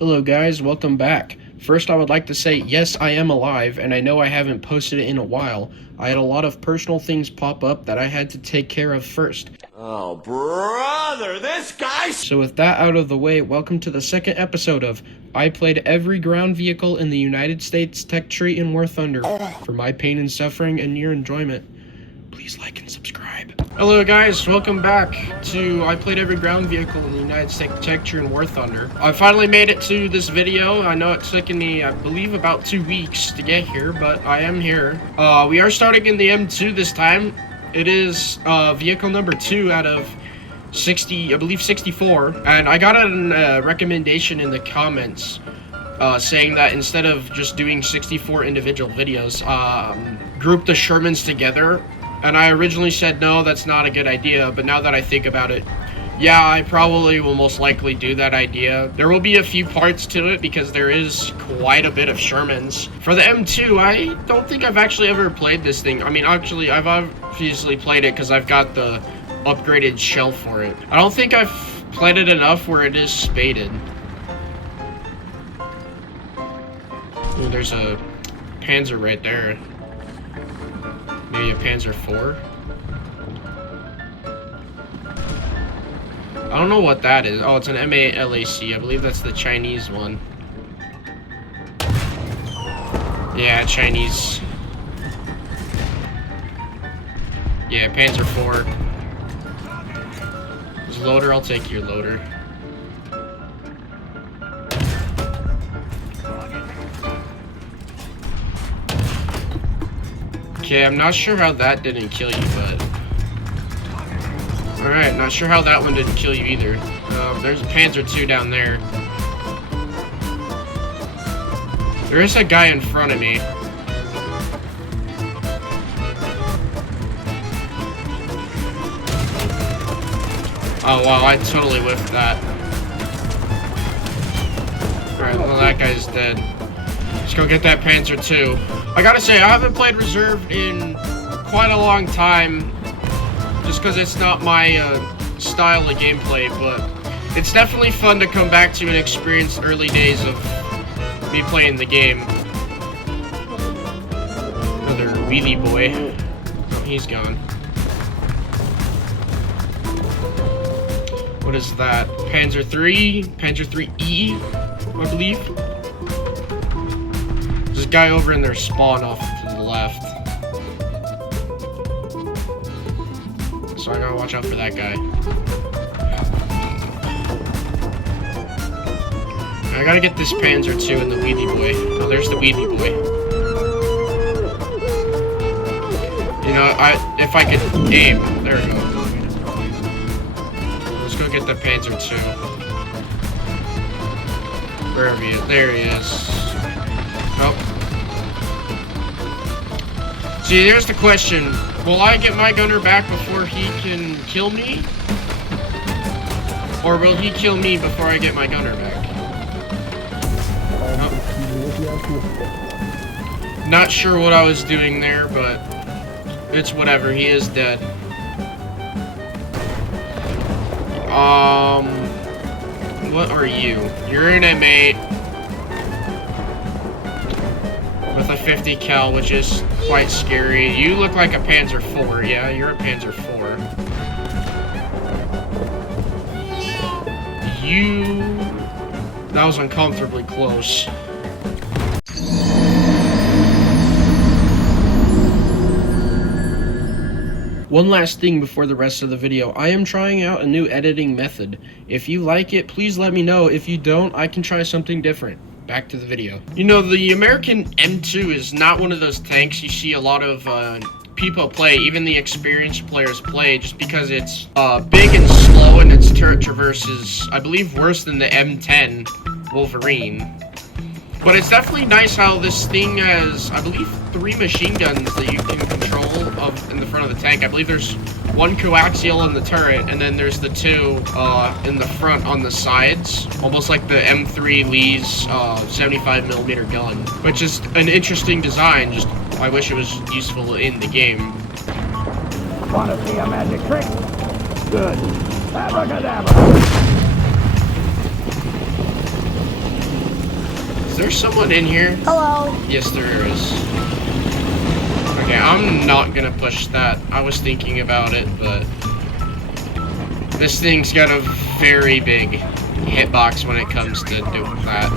Hello guys, welcome back. First I would like to say yes, I am alive, and I know I haven't posted it in a while. I had a lot of personal things pop up that I had to take care of first. Oh, brother, this guy's... So with that out of the way, welcome to the second episode of I played every ground vehicle in the United States Tech Tree in War Thunder. For my pain and suffering and your enjoyment, please like and subscribe. Hello guys, welcome back to I played every ground vehicle in the United States Tech Tree in War Thunder. I finally made it to this video. I know it's taken me, I believe, about 2 weeks to get here, but I am here. We are starting in the M2 this time. It is vehicle number 2 out of 60, I believe 64, and I got a recommendation in the comments saying that instead of just doing 64 individual videos, group the Shermans together. And I originally said no, that's not a good idea, but now that I think about it, yeah, I probably will most likely do that idea. There will be a few parts to it because there is quite a bit of Shermans. For the M2, I don't think I've actually ever played this thing. I mean, actually, I've obviously played it because I've got the upgraded shell for it. I don't think I've played it enough where it is spaded. Ooh, there's a Panzer right there. Maybe a Panzer IV? I don't know what that is. Oh, it's an MALAC. I believe that's the Chinese one. Yeah, Chinese. Yeah, Panzer IV. There's a loader. I'll take your loader. Okay, I'm not sure how that didn't kill you, but... Alright, not sure how that one didn't kill you either. There's a Panzer II down there. There is a guy in front of me. Oh wow, I totally whiffed that. Alright, well that guy's dead. Let's go get that Panzer II. I gotta say, I haven't played Reserve in quite a long time, just because it's not my style of gameplay, but it's definitely fun to come back to and experience the early days of me playing the game. Another wheelie boy. Oh, he's gone. What is that? Panzer III? Panzer IIIe, I believe. There's a guy over in their spawn off to the left. So I gotta watch out for that guy. I gotta get this Panzer II and the wheelie boy. Oh, there's the wheelie boy. You know, if I could aim. There we go. Let's go get the Panzer II. Wherever he is. There he is. Oh. See, there's the question. Will I get my gunner back before he can kill me? Or will he kill me before I get my gunner back? Oh. Not sure what I was doing there, but it's whatever. He is dead. What are you? You're an M8 with a 50 cal, which is quite scary. You look like a Panzer IV. Yeah, you're a Panzer IV. That was uncomfortably close. One last thing before the rest of the video. I am trying out a new editing method. If you like it, please let me know. If you don't, I can try something different. Back to the video. You know, the American M2 is not one of those tanks you see a lot of people play, even the experienced players play, just because it's big and slow and its turret traverse is, I believe, worse than the M10 Wolverine. But it's definitely nice how this thing has, I believe, 3 machine guns that you can control in the front of the tank. I believe there's 1 coaxial in the turret, and then there's the 2 in the front on the sides, almost like the M3 Lee's 75mm gun, which is an interesting design. Just I wish it was useful in the game. Want to see a magic trick? Good. Abracadabra. there someone in here? Hello. Yes, there is. Okay, I'm not gonna push that. I was thinking about it, but this thing's got a very big hitbox when it comes to doing that.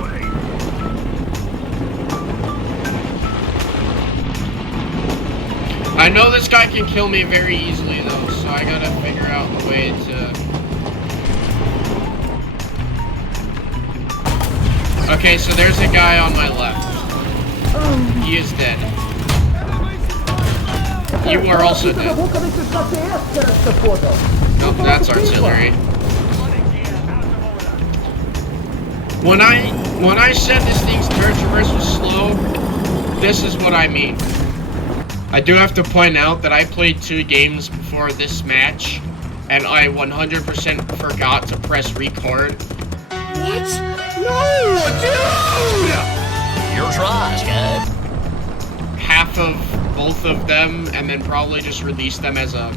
I know this guy can kill me very easily though, so I gotta figure out a way to... Okay, so there's a guy on my left. He is dead. You are also dead. Nope, that's artillery. When I said this thing's turret traverse was slow, this is what I mean. I do have to point out that I played 2 games before this match, and I 100% forgot to press record. What? No, dude! Your try, Scud. Half of both of them, and then probably just release them as a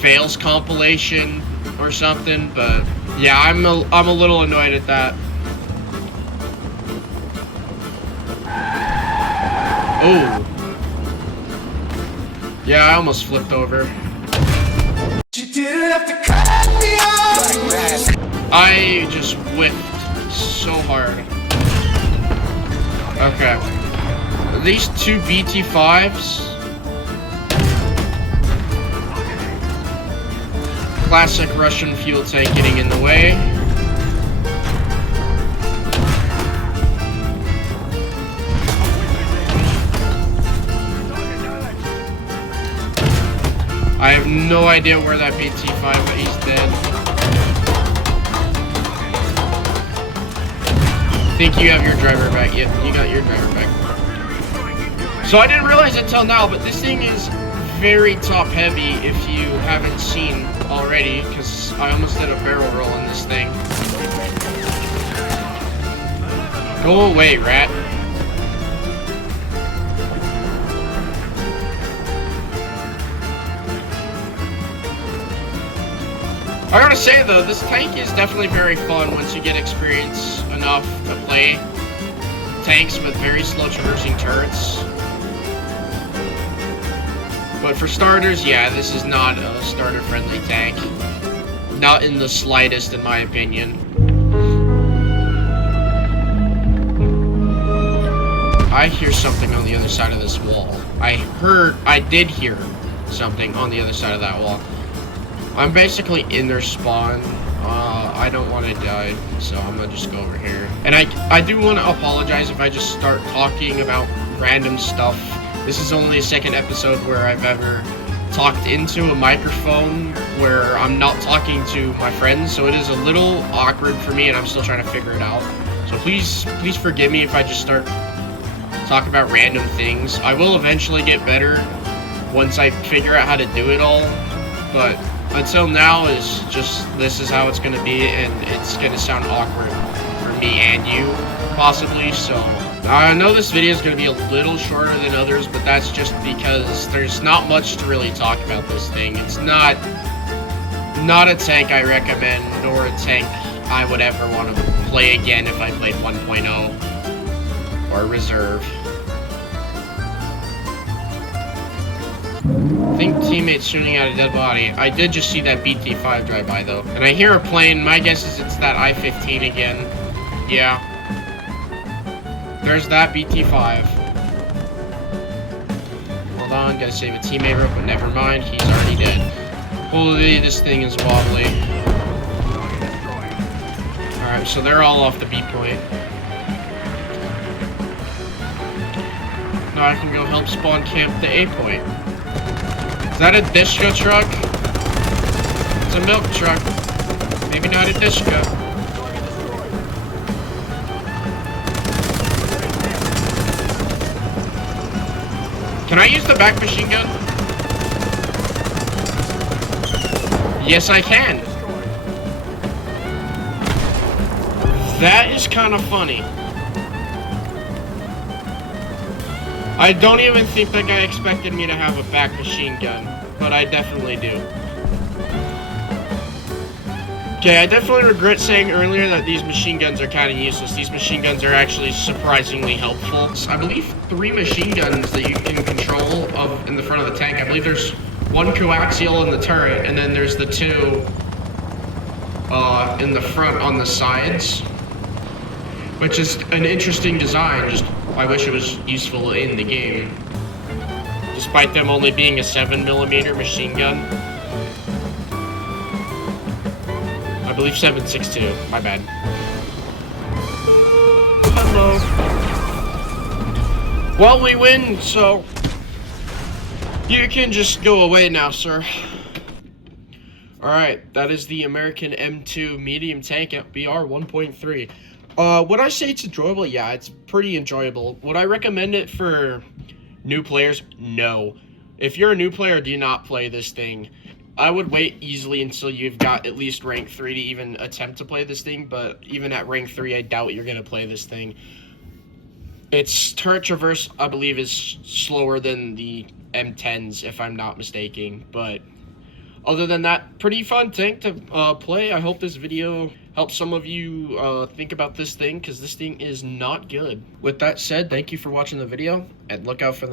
fails compilation or something. But yeah, I'm a little annoyed at that. Oh. Yeah, I almost flipped over. You didn't have to cut me off. I just whiffed so hard. Okay. These 2 BT5s. Classic Russian fuel tank getting in the way. I have no idea where that BT5, but he's dead. I think you have your driver back. Yep, you got your driver back. So I didn't realize it till now, but this thing is very top heavy if you haven't seen already, because I almost did a barrel roll in this thing. Go away, rat. I gotta say though, this tank is definitely very fun once you get experience enough to play tanks with very slow traversing turrets. But for starters, yeah, this is not a starter-friendly tank. Not in the slightest, in my opinion. I hear something on the other side of this wall. I did hear something on the other side of that wall. I'm basically in their spawn. I don't want to die, so I'm gonna just go over here. And I do want to apologize if I just start talking about random stuff. This is only the second episode where I've ever talked into a microphone where I'm not talking to my friends, so it is a little awkward for me, and I'm still trying to figure it out. So please forgive me if I just start talking about random things. I will eventually get better once I figure out how to do it all, but until now is just, this is how it's gonna be, and it's gonna sound awkward for me and you, possibly. So I know this video is gonna be a little shorter than others, but that's just because there's not much to really talk about this thing. It's not a tank I recommend, nor a tank I would ever want to play again if I played 1.0 or Reserve. I think teammates shooting at a dead body. I did just see that BT5 drive by though. And I hear a plane. My guess is it's that I-15 again. Yeah. There's that BT5. Hold on, gotta save a teammate real quick. Never mind, he's already dead. Holy, this thing is wobbly. Alright, so they're all off the B point. Now I can go help spawn camp the A point. Is that a Dishka truck? It's a milk truck. Maybe not a Dishka. Can I use the back machine gun? Yes, I can. That is kind of funny. I don't even think that guy expected me to have a back machine gun, but I definitely do. Okay, I definitely regret saying earlier that these machine guns are kind of useless. These machine guns are actually surprisingly helpful. I believe 3 machine guns that you can control in the front of the tank. I believe there's 1 coaxial in the turret, and then there's the 2 in the front on the sides, which is an interesting design. Just I wish it was useful in the game, despite them only being a 7mm machine gun. I believe 7.62. My bad. Hello. Well, we win, so you can just go away now, sir. Alright, that is the American M2 medium tank at BR 1.3. Would I say it's enjoyable? Yeah, it's pretty enjoyable. Would I recommend it for new players? No. If you're a new player, do not play this thing. I would wait easily until you've got at least rank 3 to even attempt to play this thing, but even at rank 3, I doubt you're going to play this thing. Its turret traverse, I believe, is slower than the M10s, if I'm not mistaken, but other than that, pretty fun tank to play. I hope this video helps some of you think about this thing, because this thing is not good. With that said, thank you for watching the video, and look out for the